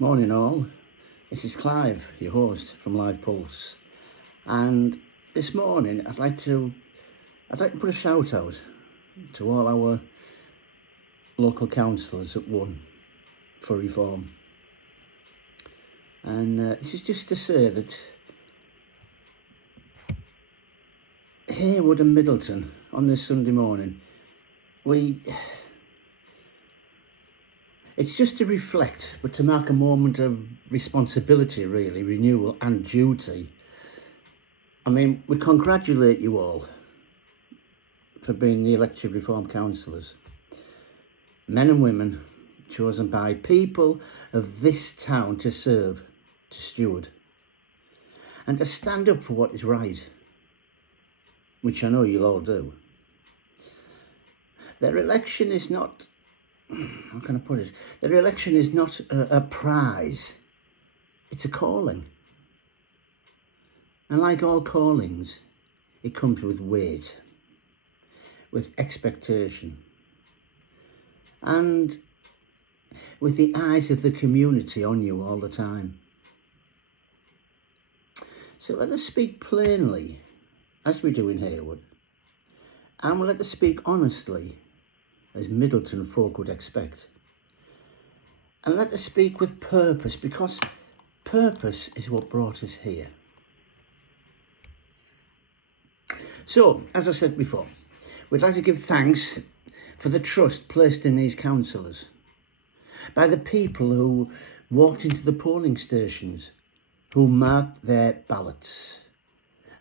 Morning all, this is Clive, your host from Live Pulse, and this morning I'd like to put a shout out to all our local councillors at One for reform. And this is just to say that Heywood and Middleton on this Sunday morning, it's just to reflect, but to mark a moment of responsibility, really, renewal and duty. I mean, we congratulate you all for being the elected reform councillors. Men and women chosen by people of this town to serve, to steward, and to stand up for what is right, which I know you'll all do. Their election is not, how can I put it? Their election is not a prize, it's a calling. And like all callings, it comes with weight, with expectation, and with the eyes of the community on you all the time. So let us speak plainly, as we do in Heywood, and let us speak honestly, as Middleton folk would expect. And let us speak with purpose, because purpose is what brought us here. So, as I said before, we'd like to give thanks for the trust placed in these councillors by the people who walked into the polling stations, who marked their ballots,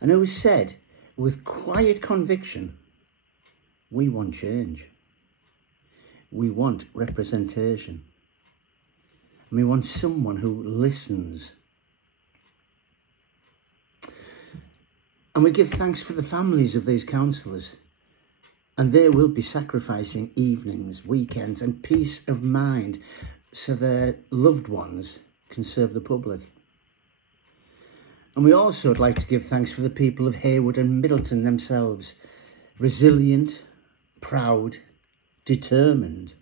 and who said with quiet conviction, we want change. We want representation. And we want someone who listens. And we give thanks for the families of these councillors. And they will be sacrificing evenings, weekends and peace of mind so their loved ones can serve the public. And we also would like to give thanks for the people of Heywood and Middleton themselves, resilient, proud, determined,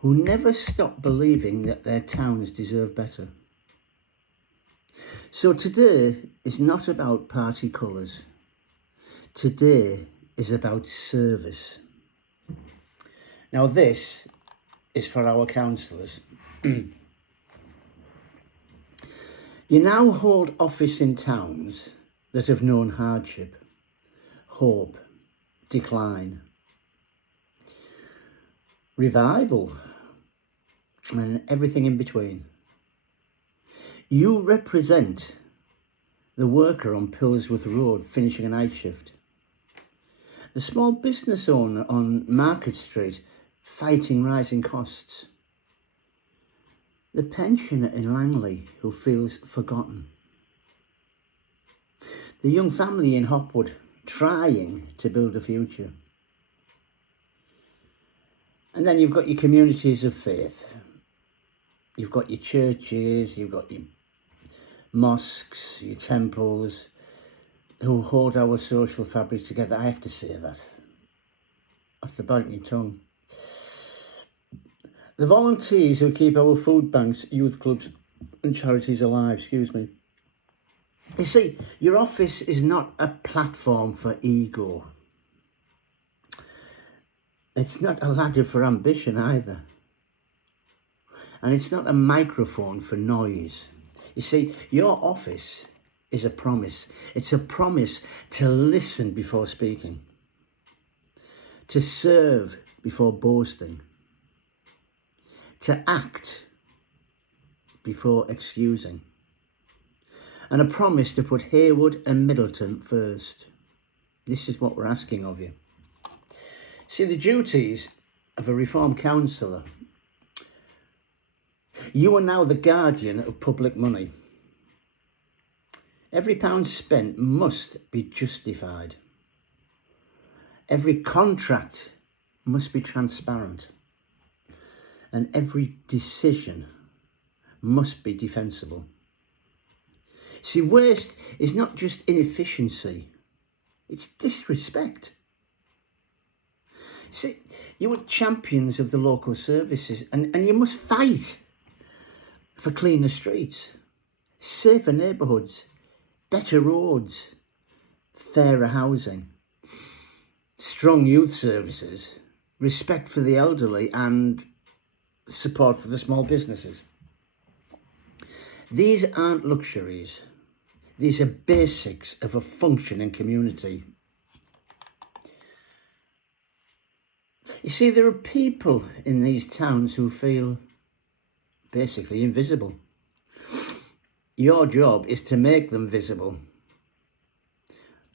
who never stop believing that their towns deserve better. So today is not about party colours. Today is about service. Now this is for our councillors. You now hold office in towns that have known hardship, hope, decline, revival, and everything in between. You represent the worker on Pilsworth Road finishing a night shift, the small business owner on Market Street fighting rising costs, the pensioner in Langley who feels forgotten, the young family in Hopwood trying to build a future. And then you've got your communities of faith. You've got your churches, you've got your mosques, your temples, who hold our social fabric together. I have to say that. Off the back of your tongue. The volunteers who keep our food banks, youth clubs and charities alive, You see, your office is not a platform for ego. It's not a ladder for ambition either. And it's not a microphone for noise. You see, your office is a promise. It's a promise to listen before speaking, to serve before boasting, to act before excusing, and a promise to put Heywood and Middleton first. This is what we're asking of you. See, the duties of a reform councillor. You are now the guardian of public money. Every pound spent must be justified. Every contract must be transparent. And every decision must be defensible. See, waste is not just inefficiency, it's disrespect. See, you are champions of the local services and you must fight for cleaner streets, safer neighbourhoods, better roads, fairer housing, strong youth services, respect for the elderly and support for the small businesses. These aren't luxuries. These are basics of a functioning community. You see, there are people in these towns who feel basically invisible. Your job is to make them visible.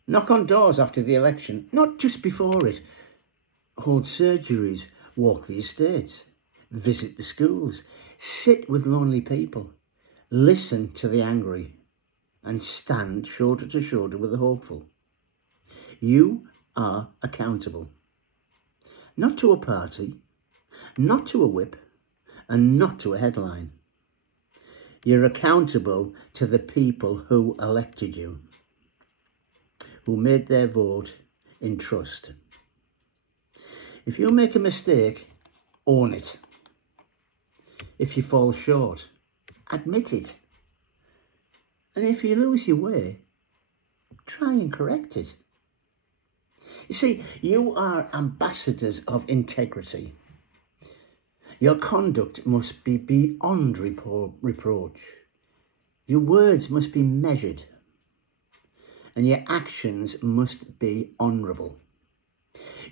Knock on doors after the election, not just before it. Hold surgeries, walk the estates, visit the schools, sit with lonely people, listen to the angry, and stand shoulder to shoulder with the hopeful. You are accountable. Not to a party, not to a whip, and not to a headline. You're accountable to the people who elected you, who made their vote in trust. If you make a mistake, own it. If you fall short, admit it. And if you lose your way, try and correct it. You see, you are ambassadors of integrity. Your conduct must be beyond reproach. Your words must be measured. And your actions must be honourable.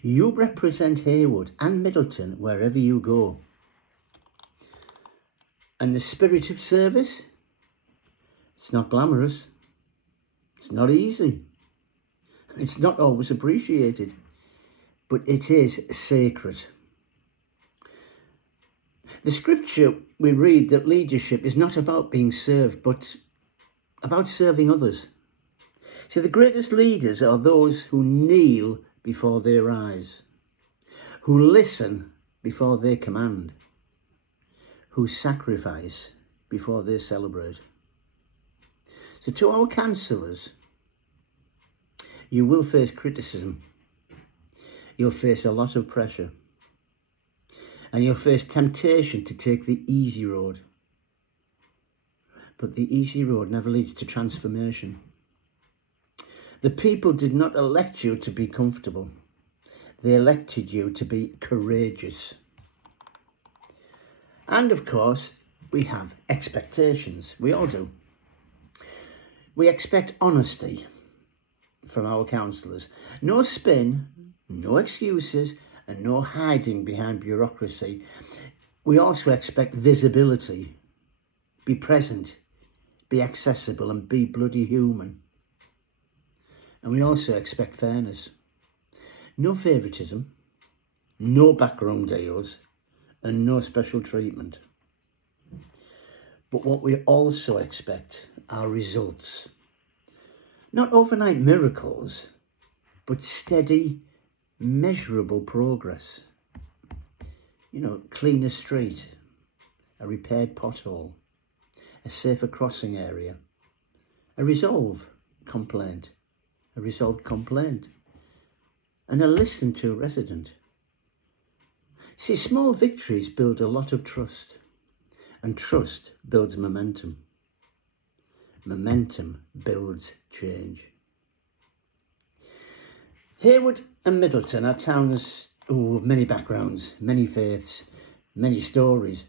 You represent Heywood and Middleton wherever you go. And the spirit of service, it's not glamorous. It's not easy. It's not always appreciated, but it is sacred. The scripture we read that leadership is not about being served, but about serving others. So the greatest leaders are those who kneel before they rise, who listen before they command, who sacrifice before they celebrate. So to our councillors, you will face criticism. You'll face a lot of pressure. And you'll face temptation to take the easy road. But the easy road never leads to transformation. The people did not elect you to be comfortable. They elected you to be courageous. And of course, we have expectations. We all do. We expect honesty from our councillors. No spin, no excuses, and no hiding behind bureaucracy. We also expect visibility. Be present, be accessible, and be bloody human. And we also expect fairness. No favouritism, no backroom deals, and no special treatment. But what we also expect are results. Not overnight miracles, but steady, measurable progress. You know, cleaner street, a repaired pothole, a safer crossing area, a resolved complaint, and a listen to resident. See, small victories build a lot of trust, and trust builds momentum. Momentum builds change. Heywood and Middleton are towns with many backgrounds, many faiths, many stories,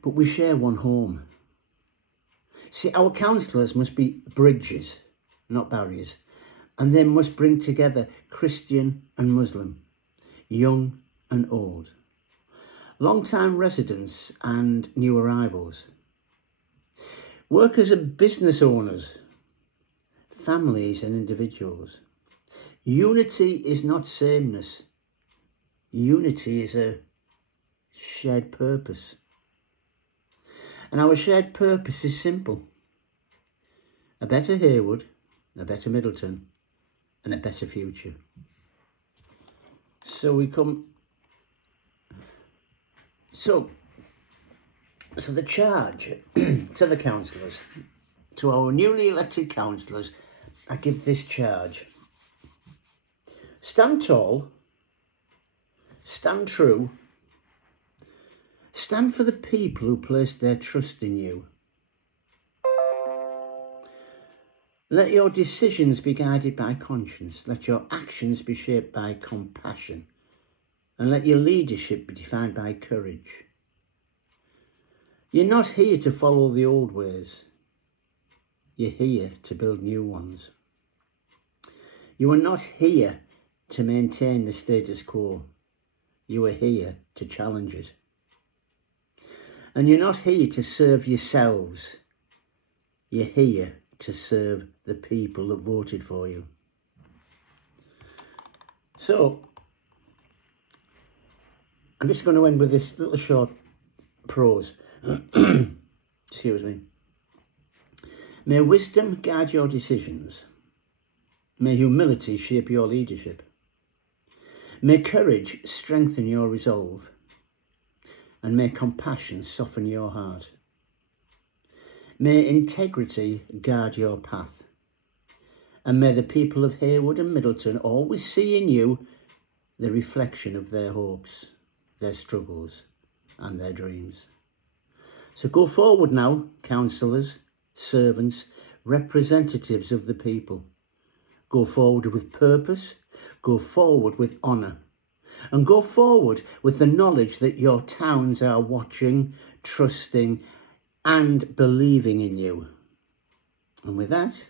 but we share one home. See, our councillors must be bridges, not barriers, and they must bring together Christian and Muslim, young and old, long-time residents and new arrivals, workers and business owners, families and individuals. Unity is not sameness. Unity is a shared purpose. And our shared purpose is simple. A better Heywood, a better Middleton, and a better future. So the charge to the councillors, to our newly elected councillors, I give this charge. Stand tall, stand true, Stand for the people who placed their trust in you. Let your decisions be guided by conscience. Let your actions be shaped by compassion. And let your leadership be defined by courage. You're not here to follow the old ways. You're here to build new ones. You are not here to maintain the status quo. You are here to challenge it. And you're not here to serve yourselves. You're here to serve the people that voted for you. So, I'm just going to end with this little short prose. Excuse me. May wisdom guide your decisions. May humility shape your leadership. May courage strengthen your resolve. And may compassion soften your heart. May integrity guard your path. And may the people of Heywood and Middleton always see in you the reflection of their hopes, their struggles and their dreams. So go forward now, councillors, servants, representatives of the people. Go forward with purpose, go forward with honour, and go forward with the knowledge that your towns are watching, trusting and believing in you. And with that,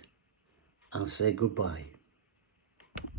I'll say goodbye.